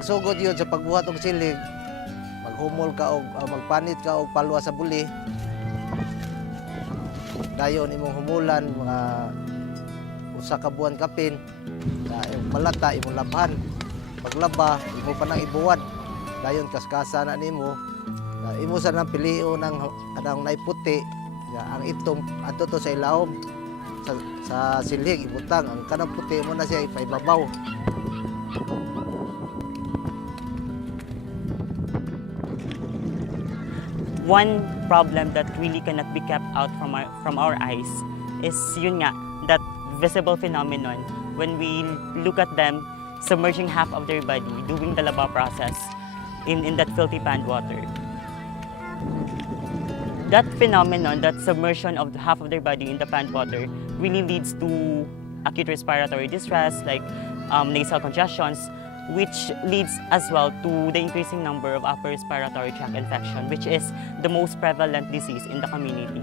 pagsugod yun sa pagbuhat og silig, maghumol ka og magpanit ka og palwa sa buli. Dayon imong humulan mga usa ka buwan kapin. Malata imong labhan. Paglaba imo pa nang ibuwad. Dayon kaskasa na nimo. Imo sa nang pilio ng anang naiputi. Ang itom adto to sa ilawom. Sa silig ibutang ang kanang puti mo na siya ipaibabaw. One problem that really cannot be kept out from our eyes is yun nga, that visible phenomenon when we look at them submerging half of their body, doing the laba process in that filthy pond water. That phenomenon, that submersion of half of their body in the pond water really leads to acute respiratory distress like nasal congestions, which leads as well to the increasing number of upper respiratory tract infection, which is the most prevalent disease in the community.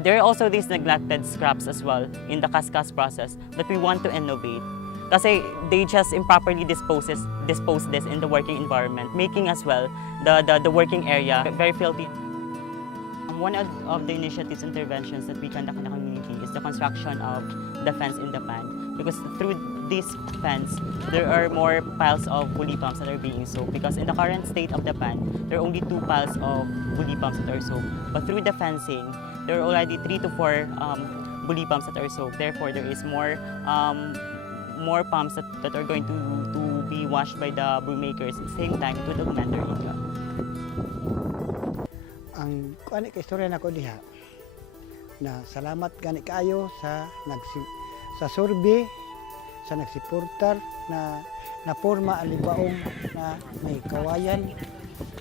There are also these neglected scraps as well in the kaskas process that we want to innovate. Kasi they just improperly dispose this in the working environment, making as well the working area very filthy. One of the initiatives, interventions that we conduct in the community is the construction of the fence in the pond. Because through this fence, there are more piles of bully pumps that are being soaked. Because in the current state of the pond, there are only 2 piles of bully pumps that are soaked. But through the fencing, there are already 3 to 4 bully pumps that are soaked. Therefore, there is more pumps that are going to be washed by the broom makers. At the same time, it would augment their income. Ang kani ka istorya nako diha na salamat gani kaayo sa survey sa nagsiportar na naporma alibaong na may kawayan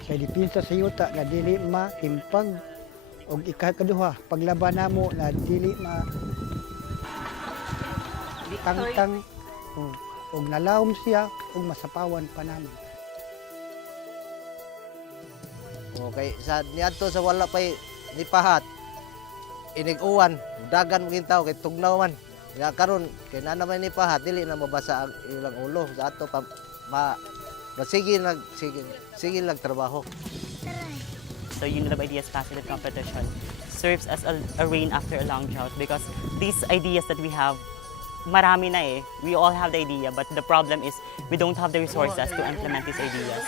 sa depensa sa yuta na dili matimpag og ikaduha paglaban namo na dili ma tangtang og nalawom siya og masapawan pa namin. Okay, sa niadto sa wala pay nipahat. Inig-uwan, dagan mo kintaw kay tugnaw man. Ya karon kay na naman nipahat dili na mabasa ang ilang ulo. Sa ato pa sige lang trabaho. So Unilab Ideas Facility Competition serves as a rain after a long drought because these ideas that we have, marami na eh. We all have the idea, but the problem is we don't have the resources to implement these ideas.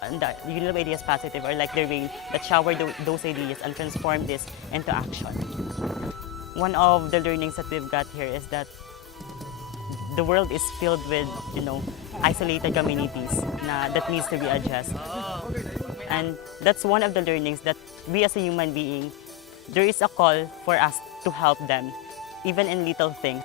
And the Unilab Ideas Positive are like the rain that shower those ideas and transform this into action. One of the learnings that we've got here is that the world is filled with, isolated communities that needs to be addressed. And that's one of the learnings that we as a human being, there is a call for us to help them, even in little things.